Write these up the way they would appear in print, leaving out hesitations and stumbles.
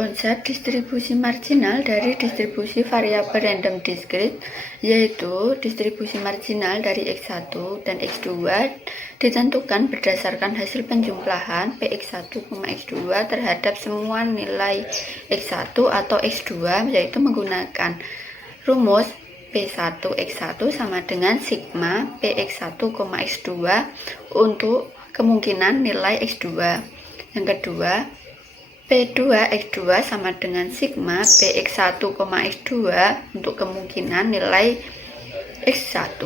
Konsep distribusi marginal dari distribusi variabel random discrete, yaitu distribusi marginal dari X1 dan X2 ditentukan berdasarkan hasil penjumlahan Px1, X2 terhadap semua nilai X1 atau X2, yaitu menggunakan rumus P1X1 sama dengan sigma Px1, X2 untuk kemungkinan nilai X2. Yang kedua, P2X2 sama dengan sigma Px1, X2 untuk kemungkinan nilai X1.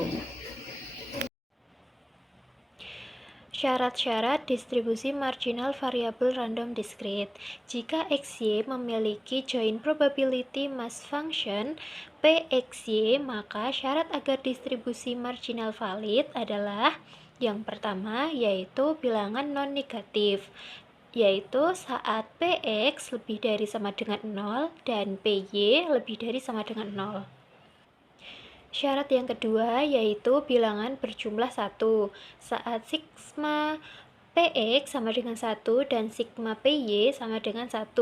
Syarat-syarat distribusi marginal variabel random discrete. Jika XY memiliki joint probability mass function PXY, maka syarat agar distribusi marginal valid adalah yang pertama, yaitu bilangan non-negatif, yaitu saat Px lebih dari sama dengan 0 dan Py lebih dari sama dengan 0. Syarat yang kedua yaitu bilangan berjumlah 1 saat sigma Px sama dengan 1 dan sigma Py sama dengan 1.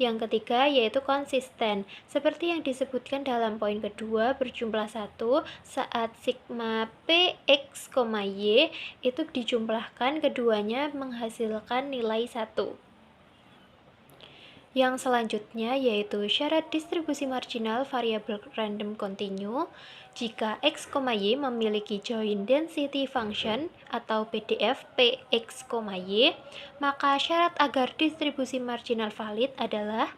Yang ketiga yaitu konsisten, seperti yang disebutkan dalam poin kedua berjumlah 1 saat sigma Px, Y itu dijumlahkan keduanya menghasilkan nilai 1. Yang selanjutnya yaitu syarat distribusi marginal variabel random continue. Jika X, Y memiliki joint density function atau PDF Px, Y, maka syarat agar distribusi marginal valid adalah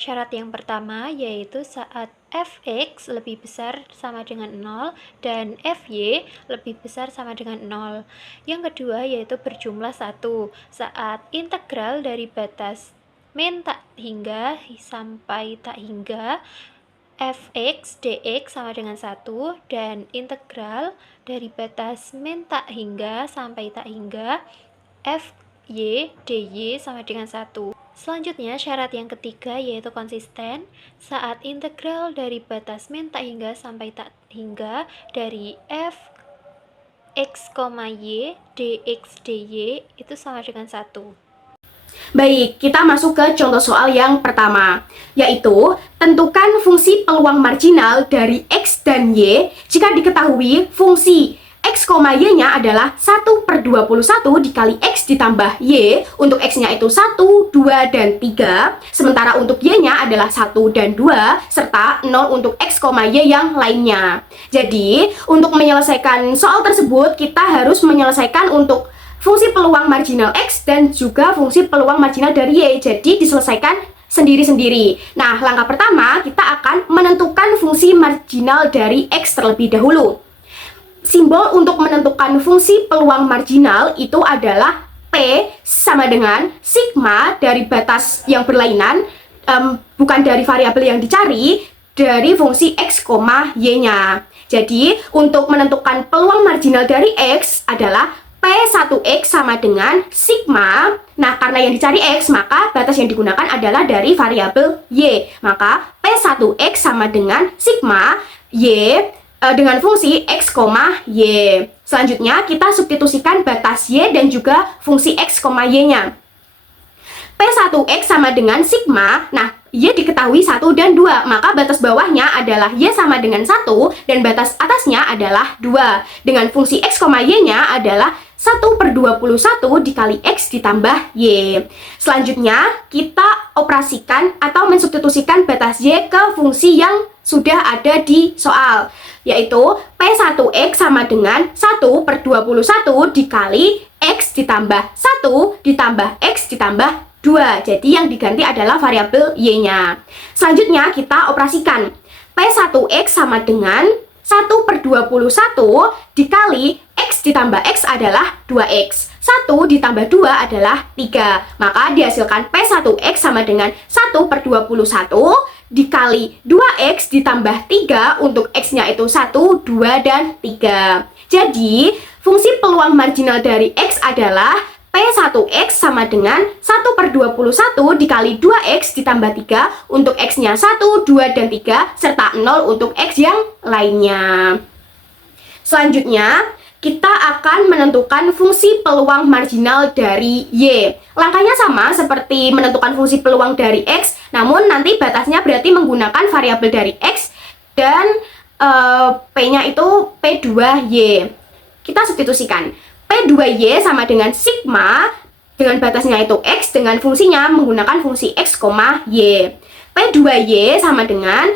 syarat yang pertama yaitu saat Fx lebih besar sama dengan 0 dan Fy lebih besar sama dengan 0. Yang kedua yaitu berjumlah 1 saat integral dari batas min tak hingga sampai tak hingga Fx dx sama dengan 1 dan integral dari batas min tak hingga sampai tak hingga Fy dy sama dengan 1. Selanjutnya syarat yang ketiga yaitu konsisten saat integral dari batas min tak hingga sampai tak hingga dari Fx, Y dx dy itu sama dengan 1. Baik, kita masuk ke contoh soal yang pertama, yaitu tentukan fungsi peluang marginal dari X dan Y jika diketahui fungsi X, Y-nya adalah 1/21 dikali X ditambah Y. Untuk X-nya itu 1, 2, dan 3. Sementara untuk Y-nya adalah 1 dan 2, serta 0 untuk X, Y yang lainnya. Jadi, untuk menyelesaikan soal tersebut, kita harus menyelesaikan untuk fungsi peluang marginal X dan juga fungsi peluang marginal dari Y. Jadi, diselesaikan sendiri-sendiri. Nah, langkah pertama, kita akan menentukan fungsi marginal dari X terlebih dahulu. Simbol untuk menentukan fungsi peluang marginal itu adalah P sama dengan sigma dari batas yang berlainan, bukan dari variabel yang dicari, dari fungsi X, Y-nya. Jadi, untuk menentukan peluang marginal dari X adalah P1X sama dengan sigma. Nah, karena yang dicari X, maka batas yang digunakan adalah dari variabel Y. Maka P1X sama dengan sigma Y dengan fungsi X, Y. Selanjutnya, kita substitusikan batas Y dan juga fungsi X, Y-nya. P1X sama dengan sigma. Nah, Y diketahui 1 dan 2, maka batas bawahnya adalah Y sama dengan 1 dan batas atasnya adalah 2. Dengan fungsi X, Y-nya adalah 1/21 dikali X ditambah Y. Selanjutnya, kita operasikan atau mensubstitusikan batas Y ke fungsi yang sudah ada di soal, yaitu P1X sama dengan 1/21 dikali X ditambah 1 ditambah X ditambah 2. Jadi yang diganti adalah variabel Y-nya. Selanjutnya kita operasikan P1X sama dengan 1/21 dikali X ditambah X adalah 2X. 1 ditambah 2 adalah 3. Maka dihasilkan P1X sama dengan 1/21 dikali 2x ditambah 3 untuk x-nya itu 1, 2, dan 3. Jadi, fungsi peluang marginal dari x adalah P1x sama dengan 1/21 dikali 2x ditambah 3 untuk x-nya 1, 2, dan 3, serta 0 untuk x yang lainnya. Selanjutnya, kita akan menentukan fungsi peluang marginal dari Y. Langkahnya sama seperti menentukan fungsi peluang dari X, namun nanti batasnya berarti menggunakan variabel dari X dan P-nya itu P2Y. Kita substitusikan. P2Y sama dengan sigma, dengan batasnya itu X, dengan fungsinya menggunakan fungsi X, Y. P2Y sama dengan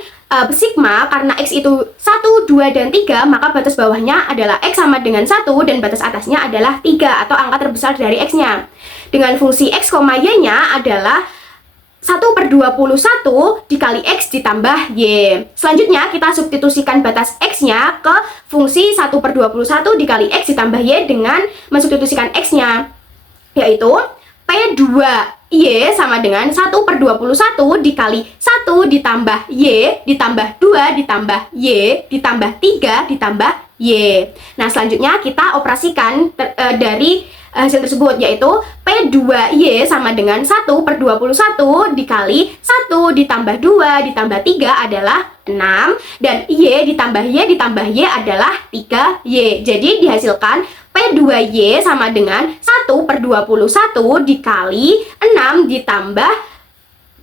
sigma, karena X itu 1, 2, dan 3, maka batas bawahnya adalah X sama dengan 1 dan batas atasnya adalah 3 atau angka terbesar dari X-nya. Dengan fungsi X, Y-nya adalah 1/21 dikali X ditambah Y. Selanjutnya kita substitusikan batas X-nya ke fungsi 1/21 dikali X ditambah Y dengan mensubstitusikan X-nya, yaitu P2Y sama dengan 1/21 dikali 1 ditambah Y ditambah 2 ditambah Y ditambah 3 ditambah Y. Nah, selanjutnya kita operasikan dari hasil tersebut, yaitu P2Y sama dengan 1/21 dikali 1 ditambah 2 ditambah 3 adalah 6 dan Y ditambah Y adalah 3Y. Jadi dihasilkan P2Y sama dengan 1/21 dikali 6 ditambah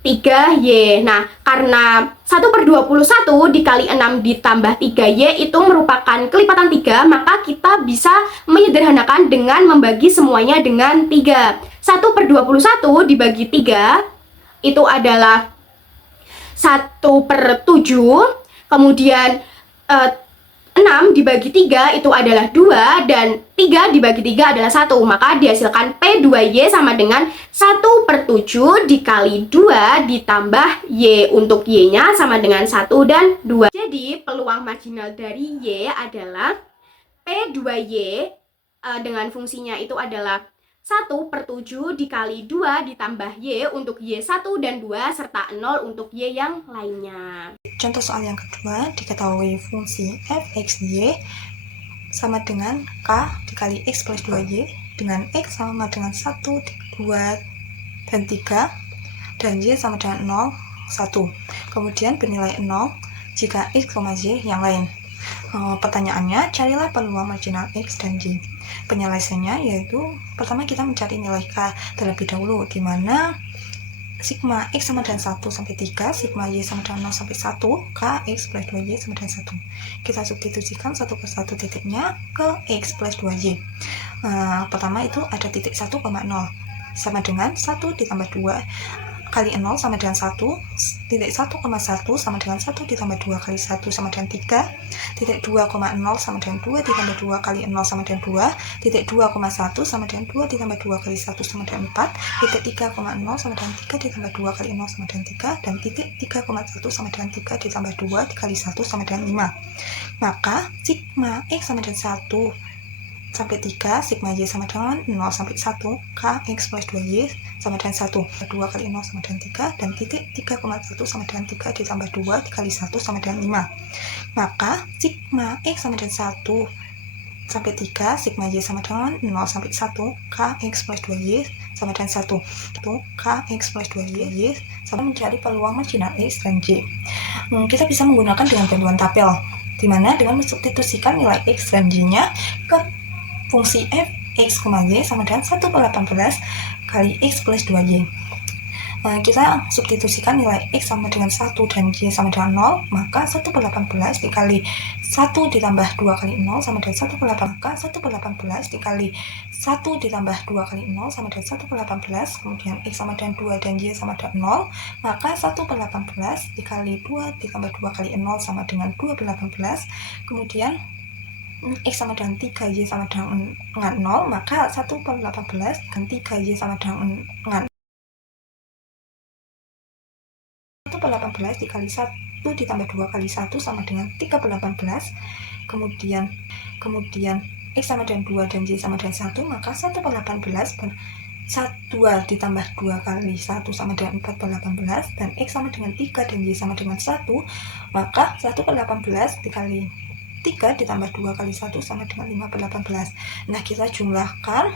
3Y. Nah, karena 1/21 dikali 6 ditambah 3Y itu merupakan kelipatan 3, maka kita bisa menyederhanakan dengan membagi semuanya dengan 3. 1/21 dibagi 3 itu adalah 1/7, kemudian 6 dibagi 3 itu adalah 2, dan 3 dibagi 3 adalah 1. Maka dihasilkan P2Y sama dengan 1/7 dikali 2 ditambah Y. Untuk Y-nya sama dengan 1 dan 2. Jadi, peluang marginal dari Y adalah P2Y dengan fungsinya itu adalah 1/7 dikali 2 ditambah Y untuk Y1 dan 2 serta 0 untuk Y yang lainnya. Contoh soal yang kedua, diketahui fungsi f(x,y) sama dengan k dikali x plus 2y dengan x sama dengan 1, 2, dan 3 dan y sama dengan 0, 1. Kemudian bernilai 0 jika x, y yang lain. Pertanyaannya, carilah peluang marginal x dan y. Penyelesaiannya yaitu pertama kita mencari nilai k terlebih dahulu, di mana sigma x sama dengan 1 sampai 3, sigma y sama dengan 0 sampai 1, k x plus 2y sama dengan 1. Kita substitusikan satu persatu titiknya ke x plus 2y. Pertama itu ada titik 1,0 sama dengan 1 ditambah 2 kali 0 sama dengan 1, titik 1,1 sama dengan 1 ditambah 2 kali 1 sama dengan 3, titik 2,0 sama dengan 2 ditambah 2 kali 0 sama dengan 2, titik 2,1 sama dengan 2 ditambah 2 kali 1 sama dengan 4, titik 3,0 sama dengan 3 ditambah 2 kali 0 sama dengan 3, dan titik 3,1 sama dengan 3 ditambah 2 dikali 1 sama dengan 5. Maka sigma x sama dengan 1 sampai 3, sigma y sama dengan 0 sampai 1, k x plus 2y sama dengan 1, 2 kali 0 sama dengan 3, dan titik 3,1 sama dengan 3 ditambah 2 dikali 1 sama dengan 5. Maka sigma x sama dengan 1 sampai 3, sigma y sama dengan 0 sampai 1, k x plus 2y sama dengan 1, k x plus 2y sama mencari peluang marginal x dan y. Kita bisa menggunakan dengan bantuan tabel, di mana dengan mensubstitusikan nilai x dan y-nya ke fungsi f x, y sama dengan 1/18 kali x plus 2y. Kita substitusikan nilai x sama dengan 1 dan y sama dengan 0, maka 1/18 dikali 1 ditambah 2 kali 0 sama dengan 1/18, maka 1/18 dikali 1 ditambah 2 kali 0 sama dengan 1/18, kemudian x sama dengan 2 dan y sama dengan 0, maka 1/18 dikali 2 ditambah 2 kali 0 sama dengan 2/18, kemudian x sama dengan 3, y sama dengan 0, maka 1/18 dengan 3, y sama dengan 1/18 dikali 1 ditambah 2 kali 1 sama dengan 3/18, kemudian x sama dengan 2 dan y sama dengan 1, maka 1/18 2 ditambah 2 kali 1 sama dengan 4 per 18, dan X sama dengan 3 dan Y sama dengan 1, maka 1 per 18 dikali 3 ditambah 2 kali 1 sama dengan 5 per 18. Nah, kita jumlahkan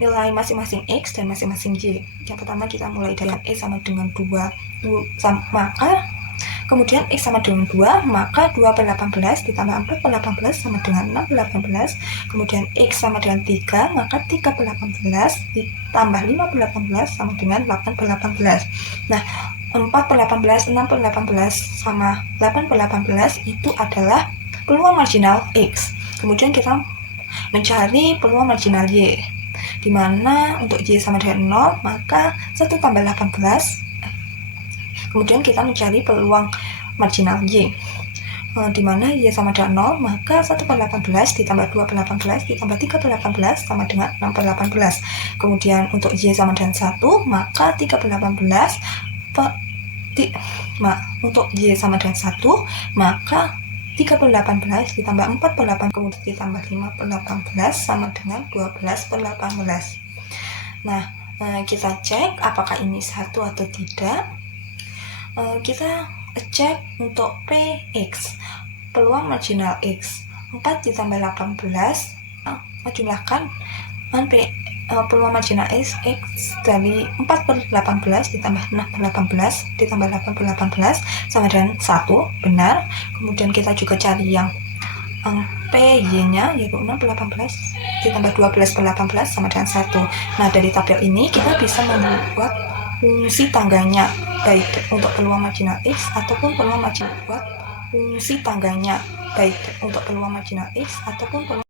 nilai masing-masing X dan masing-masing Y. Yang pertama kita mulai dari X sama dengan 2, maka kemudian X sama dengan 2, maka 2 per 18 ditambah 4 per 18 sama dengan 6 per 18. Kemudian X sama dengan 3, maka 3 per 18 ditambah 5 per 18 sama dengan 8 per 18. Nah, 4 per 18, 6 per 18, sama 8 per 18 itu adalah peluang marginal X. Kemudian kita mencari peluang marginal Y, di mana untuk Y sama dengan 0, maka 1 tambah 18. Kemudian kita mencari peluang marginal Y, di mana Y sama dengan 0, maka 1 per 18 ditambah 2 per 18 ditambah 3 per 18 sama dengan 6 per 18. Kemudian untuk Y sama dengan 1, maka 3 per 18 untuk Y sama dengan 1, maka 3 per 18 ditambah 4 per 8, kemudian ditambah 5 per 18 sama dengan 12 per 18. Nah, kita cek apakah ini 1 atau tidak. Kita cek untuk PX, peluang marginal X, 4 ditambah 18, jumlahkan peluang marginal X dari 4 per 18 ditambah 6 per 18 ditambah 8 per 18 sama dengan 1, benar. Kemudian kita juga cari yang PY-nya, yaitu 6 per 18 ditambah 12 per 18 sama dengan 1. Nah, dari tabel ini kita bisa membuat fungsi tangganya, baik untuk peluang marginal X ataupun peluang marginal Y, baik untuk peluang marginal X ataupun peluang